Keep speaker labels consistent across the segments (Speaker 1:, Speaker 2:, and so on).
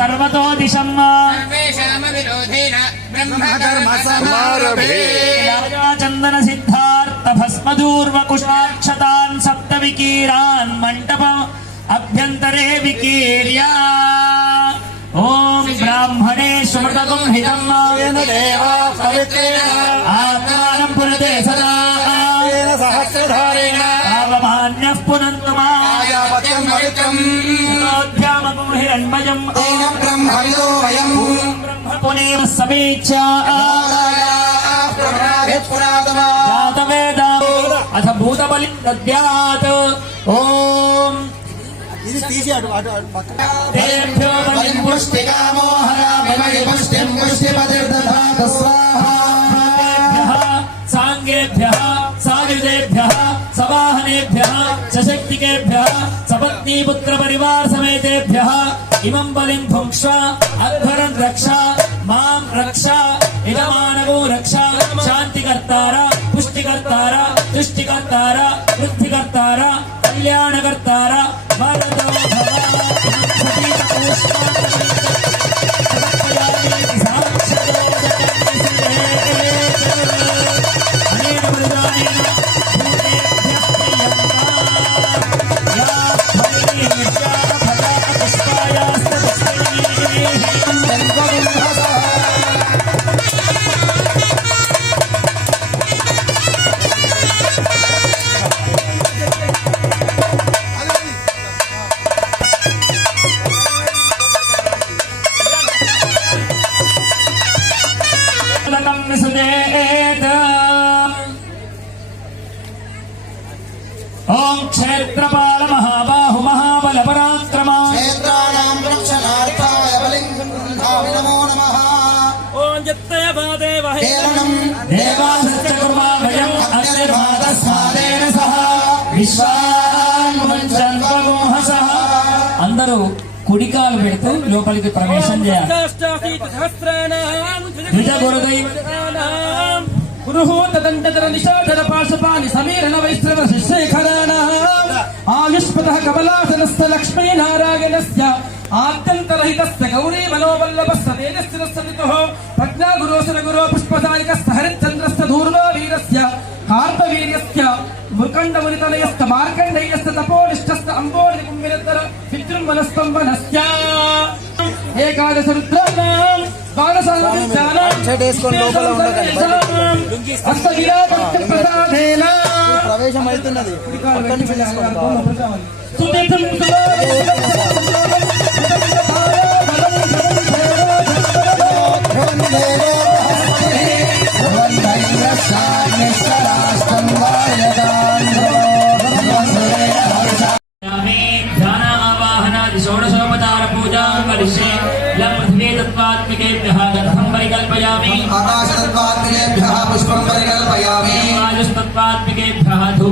Speaker 1: सर्वतो दिशम्
Speaker 2: सर्वेषामविरोधेन ब्रह्मकर्मसमारभे
Speaker 1: चन्दन सिद्धार्थ भस्मदूर्वकुशाक्षतान् सप्तविकीरान् मण्डप अभ्यन्तरे विकीर्या ॐ ब्राह्मणे स्मृतगुं हितम्
Speaker 3: देवा पवित्रेण
Speaker 1: आत्मानं पुरते सदा हिरण्मयम्
Speaker 3: ओम ब्रह्मविदो वयम्
Speaker 1: पुनेन
Speaker 3: समेचा
Speaker 1: जातवेदा अथ भूतबलि दद्यात् ॐ तेभ्यो बलिं पुष्टिक సశక్తికేభ్య సపత్నీ పుత్ర పరివార సమేతేభ్య ఇమం బలిం భుంక్ష అధ్వరం రక్ష మాం రక్ష యజమానగో రక్ష శాంతికర్తార పుష్టికర్తార దృష్టికర్తార వృద్ధికర్తార కళ్యాణకర్త क्षेत्रपाल महाबाहु महाबल पराक्रमा
Speaker 3: क्षेत्राणां रक्षणार्थाय बलिं गृह्णामि नमो नमः
Speaker 1: ॐ जत्तयभादेवहे
Speaker 3: केवलं
Speaker 1: देवासश्च कुर्मा भयम् अग्निर्मातस्मादेन सह విశ్వాన్వంచన్వమోహసః అందరూ కుడికాలు పెడుతూ లోపలికి ప్రవేశం చేయాలి ద్విజ గురుదైవ
Speaker 4: పురుహూతదండధర నిషాధర పాశపాని సమీరణ వైష్ణవ శిశేఖరాణాం ఆయుష్పదః కమలాసనస్థ లక్ష్మీనారాయణస్య ఆద్యంతరహితస్య గౌరీ మనోవల్లభస్య తేజస్తిరస్సదితుః ప్రజ్ఞా గురోసుర గురో పుష్పదాయకస్య హరిశ్చంద్రస్య ధూర్వా వీరస్య కార్తవీర్యస్య ముఖండమునితనయస్య మార్కండేయస్య తపోనిష్టస్య అంబోని కుంభిరద్దర ఏకాదశ రుద్రాణాం
Speaker 3: లోపల ఉండకండి, ప్రవేశం అవుతున్నది.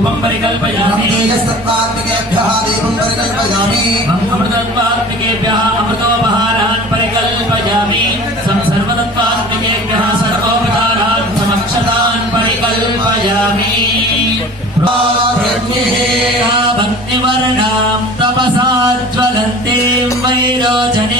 Speaker 1: धूपं परिकल्पयामि।
Speaker 3: तेजस्तत्त्वात्मिकेभ्यः दीपं परिकल्पयामि।
Speaker 1: अमृतत्वात्मिकेभ्यः अमृतोपहारान् परिकल्पयामि। संसर्वतत्वात्मिकेभ्यः सर्वोपचारान् समक्षतान् परिकल्पयामि। भक्तिवर्णां तपसा ज्वलन्तीं वैरोचनीं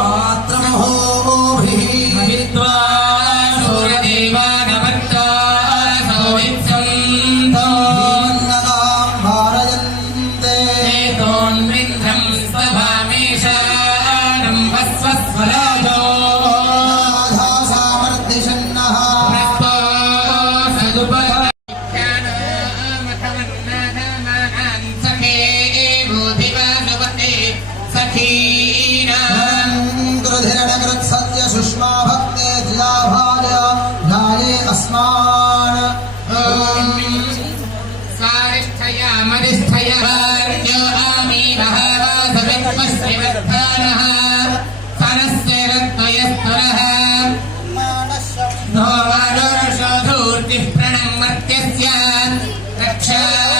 Speaker 2: रक्षा